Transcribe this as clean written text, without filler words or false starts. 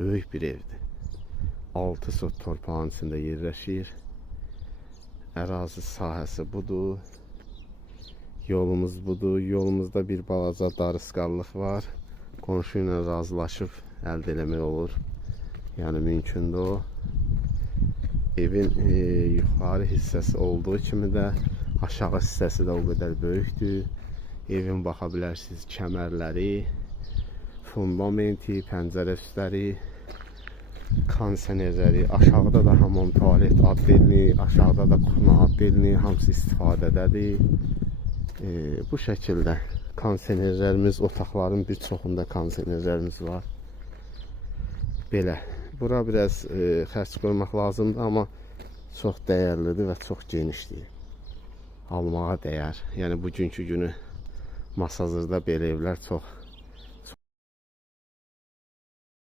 Böyük bir evdir. 6 sot torpağın içində yerləşir. Ərazi sahəsi budur. Yolumuz budur. Yolumuzda bir balaca darısqallıq var. Qonşu ilə razılaşıb əldə eləmək olur. Yəni mümkündür o. Evin yuxarı hissəsi olduğu kimi də aşağı hissəsi də o qədər böyükdür. Evin baxa bilərsiniz kəmərləri, fundamenti, pəncərə üstləri, kondisionerləri, aşağıda da hamam tualet addelini, aşağıda da kuxna addelini, hamısı istifadədədir. Bu şəkildə kondisionerlərimiz, otaqların bir çoxunda kondisionerlərimiz var. Belə. Bura biraz xərc qoymaq lazımdır, amma çox dəyərlidir və çox genişdir. Almağa dəyər. Yəni bugünkü günü Masazırda belə evlər çox